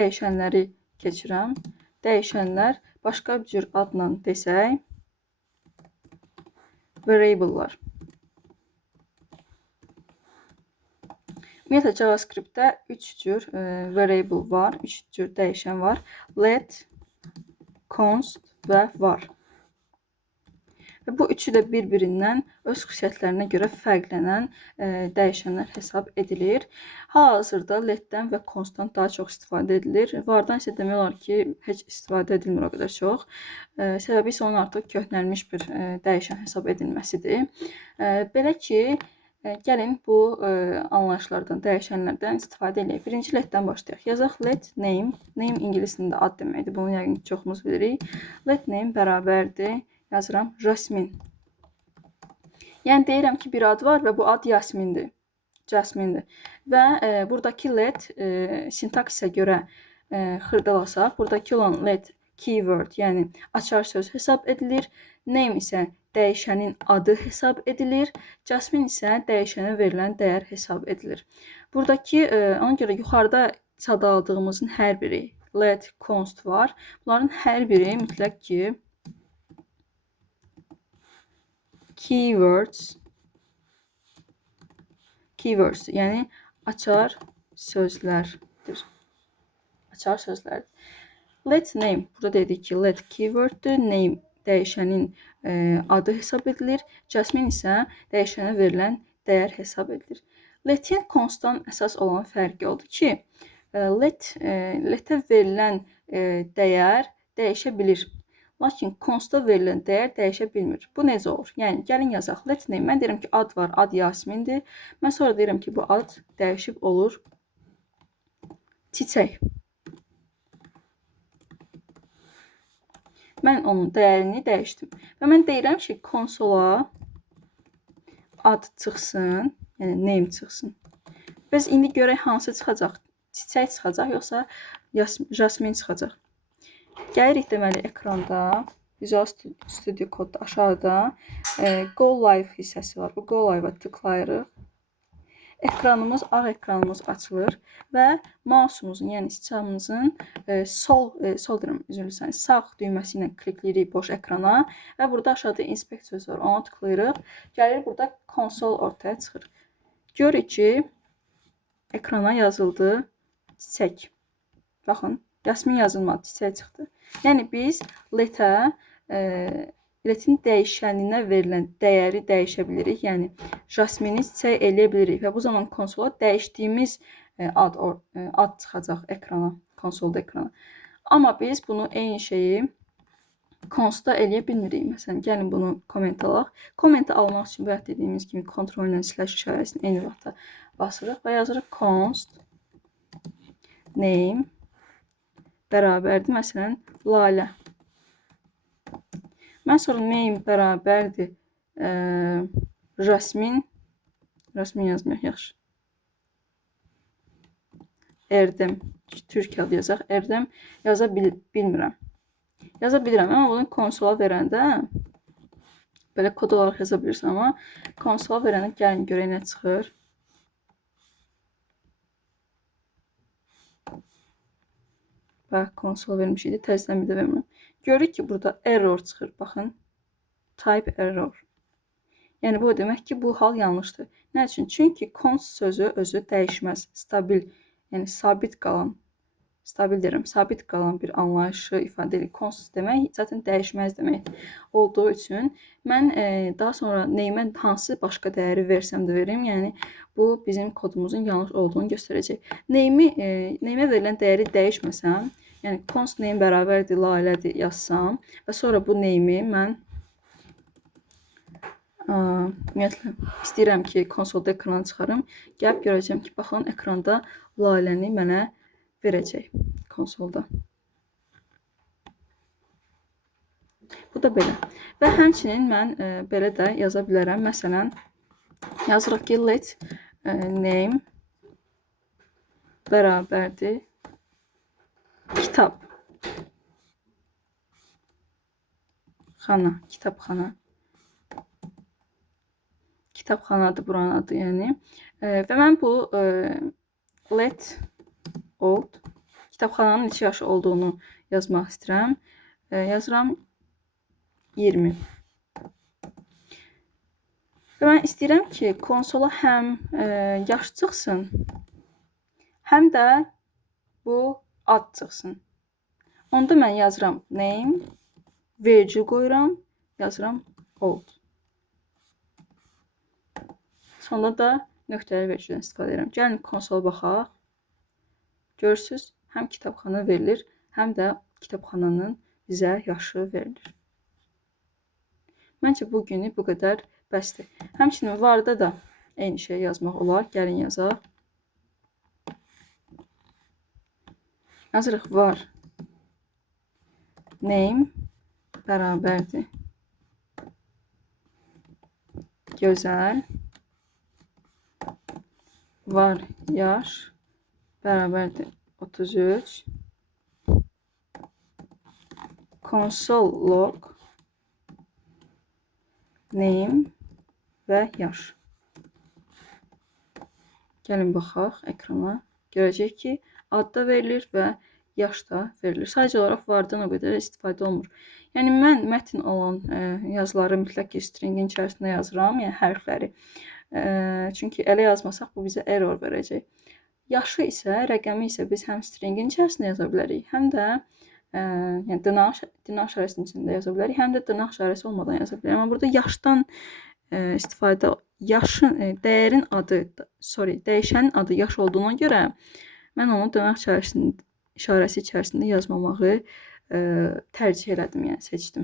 dəyişənləri keçirəm. Dəyişənlər başqa bir cür adla desək, variable'lar. Ümumiyyətlə JavaScript-də 3 cür variable var, 3 cür dəyişən var. Let, const və var. Və bu üçü də bir-birindən öz xüsusiyyətlərinə görə fərqlənən dəyişənlər hesab edilir. Hal-hazırda letdən və constdan daha çox istifadə edilir. Vardan isə demək olar ki, heç istifadə edilmir o qədər çox. Səbəbi isə onun artıq köhnəlmiş bir dəyişən hesab edilməsidir. Belə ki, gəlin bu anlayışlardan, dəyişənlərdən istifadə edək. Birinci letdən başlayaq. Yazaq let name. Name ingilis dilində ad deməkdir. Bunu yəqin ki, çoxumuz bilirik. Let name bərabərdir. Yazıram Jasmin. Yəni deyirəm ki, bir ad var və bu ad Yasmindir. Jasmindir. Və buradakı let sintaksə görə xırdalasaq, buradakı olan let keyword, yəni açar söz hesab edilir. Name isə dəyişənin adı hesab edilir. Jasmin isə dəyişənə verilən dəyər hesab edilir. Buradakı, ona görə yuxarıda sadaldığımızın hər biri let, const var. Bunların hər biri mütləq ki, keywords, yəni açar sözlərdir. Açar sözlərdir. Let name, burada dedik ki, let keyworddur. Name dəyişənin adı hesab edilir. Jasmin isə dəyişənə verilən dəyər hesab edilir. Let'in constdan əsas olan fərqi odur ki, letə verilən dəyər dəyişə bilir. Lakin constda verilən dəyər dəyişə bilmir. Bu necə olur? Yəni, gəlin yazaq. Let name. Mən deyirəm ki, ad var. Ad Yasmindir. Mən sonra deyirəm ki, bu ad dəyişib olur çiçək. Mən onun dəyərini dəyişdim. Və mən deyirəm ki, konsola ad çıxsın, yəni name çıxsın. Biz indi görək hansı çıxacaq? Çiçək çıxacaq, yoxsa Jasmin çıxacaq? Gəlirik deməli ekranda, Visual Studio Code aşağıda Go Live hissəsi var. Bu Go Live-a tıklayırıq. Ekranımız, ağ ekranımız açılır və mouse'umuzun, yəni siçanımızın sağ düyməsi ilə klikləyirik boş ekrana və burada aşağıda inspect sözü var. Ona tıklayırıq. Gəlir burada konsol ortaya çıxır. Görürük ki, ekrana yazıldı çiçək. Baxın, Yasmin yazılmadı, çiçək çıxdı. Yəni biz letin dəyişəninə verilən dəyəri dəyişə bilirik. Yəni Jasmini çiçək eləyə bilirik və bu zaman konsola dəyişdiyimiz ad çıxacaq ekrana, konsolda ekrana. Amma biz bunu eyni şeyi constda eləyə bilmirik. Məsələn, gəlin bunu komment alaq. Kommenti almaq üçün bayaq dediyimiz kimi kontrol ilə slash işarəsini eyni vaxtda basırıq və yazırıq const name bərabərdir, məsələn, Lalə. Mən sonra name bərabərdir Jasmin. Jasmin yazmayaq, yaxşı. Erdem. Türkiyə yazaq. Erdem yaza bilmirəm. Yaza bilirəm, amma bunu konsola verəndə belə kod olaraq yaza bilirsən, amma konsola verəndə gəlin görək nə çıxır. Bax, konsol vermiş idi, təzədən bir də vermirəm. Görürük ki, burada error çıxır. Baxın, type error. Yəni, bu demək ki, bu hal yanlışdır. Nə üçün? Çünki const sözü özü dəyişməz, stabil, yəni sabit qalan, sabit qalan bir anlayışı ifadə edir. Const demək, zaten dəyişməz demək olduğu üçün mən daha sonra neyimə hansı başqa dəyəri versəm də verim, yəni bu bizim kodumuzun yanlış olduğunu göstərəcək. Neyimə verilən dəyəri dəyişməsəm, yəni const name bərabərdir, Lalədir yazsam və sonra bu neyimi mən ümumiyyətlə istəyirəm ki, konsolda ekrana çıxarım. Gəlib görəcəm ki, baxın, ekranda Laləni mənə verəcək konsolda. Bu da belə. Və həmçinin mən belə də yaza bilərəm. Məsələn, yazırıq ki, let name bərabərdir kitab. Xana, kitabxana. Kitabxanadır buranın adı, yəni. Və mən bu let old kitabxananın neçə yaşı olduğunu yazmaq istəyirəm. Yazıram 20. Və mən istəyirəm ki, konsola həm yaş çıxsın, həm də bu ad çıxsın. Onda mən yazıram name, virgül qoyuram, yazıram old. Sonda da nöqtəli vergüldən istifadə edirəm. Gəlin konsola baxaq. Görürsünüz, həm kitabxana verilir, həm də kitabxananın bizə yaşı verilir. Məncə bu günü bu qədər bəsdir. Həmçinin varda da eyni şey yazmaq olar. Gəlin yazaq. Yazırıq var. Name bərabərdir. Gözəl. Var yaş bərabərdir 33. Console log name və yaş. Gəlin baxaq ekrana. Görəcək ki, ad da verilir və yaş da verilir. Sadəcə olaraq vardan o qədər istifadə olmur. Yəni mən mətn olan yazıları mütləq ki, stringin içərisində yazıram, yəni hərfləri. Çünki elə yazmasaq bu bizə error verəcək. Yaşı isə, rəqəmi isə biz həm stringin içərisində yaza bilərik, həm də yəni dırnaq işarəsinin içində yaza bilərik, həm də dırnaq işarəsi olmadan yaza bilərik. Amma burada yaşdan istifadə, dəyərin adı, dəyişənin adı yaş olduğuna görə mən onu dırnaq işarəsi içərisində yazmamağı tərcih elədim, yəni seçdim.